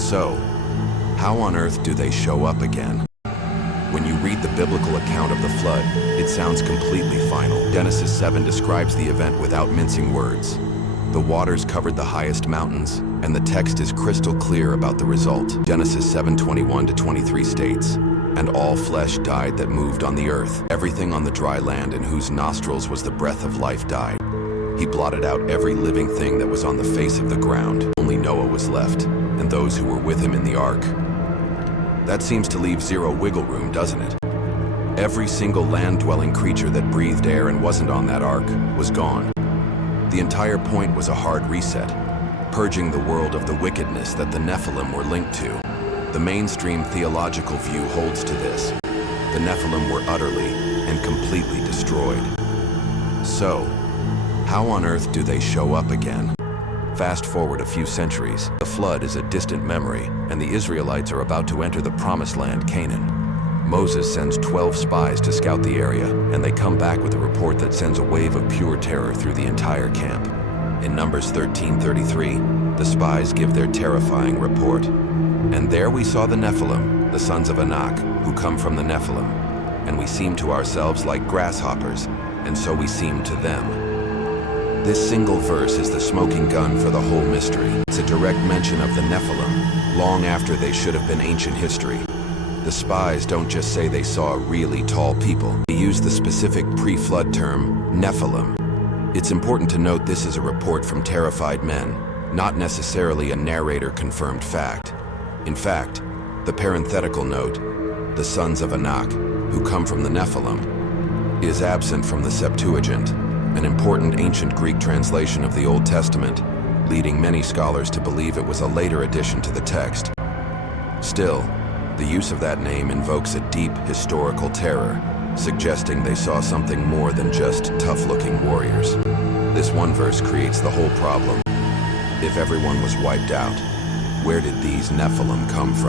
So, how on earth do they show up again? When you read the biblical account of the flood, it sounds completely final. Genesis 7 describes the event without mincing words. The waters covered the highest mountains, and the text is crystal clear about the result. Genesis 7:21-23 states, "And all flesh died that moved on the earth. Everything on the dry land in whose nostrils was the breath of life died. He blotted out every living thing that was on the face of the ground. Only Noah was left, and those who were with him in the ark." That seems to leave zero wiggle room, doesn't it? Every single land-dwelling creature that breathed air and wasn't on that ark was gone. The entire point was a hard reset, purging the world of the wickedness that the Nephilim were linked to. The mainstream theological view holds to this. The Nephilim were utterly and completely destroyed. So, how on earth do they show up again? Fast forward a few centuries, the flood is a distant memory, and the Israelites are about to enter the promised land, Canaan. Moses sends 12 spies to scout the area, and they come back with a report that sends a wave of pure terror through the entire camp. In Numbers 13:33, the spies give their terrifying report. "And there we saw the Nephilim, the sons of Anak, who come from the Nephilim. And we seemed to ourselves like grasshoppers, and so we seemed to them." This single verse is the smoking gun for the whole mystery. It's a direct mention of the Nephilim, long after they should have been ancient history. The spies don't just say they saw really tall people. They use the specific pre-flood term, Nephilim. It's important to note this is a report from terrified men, not necessarily a narrator-confirmed fact. In fact, the parenthetical note, "the sons of Anak, who come from the Nephilim," is absent from the Septuagint, an important ancient Greek translation of the Old Testament, leading many scholars to believe it was a later addition to the text. Still, the use of that name invokes a deep historical terror, suggesting they saw something more than just tough-looking warriors. This one verse creates the whole problem. If everyone was wiped out, where did these Nephilim come from?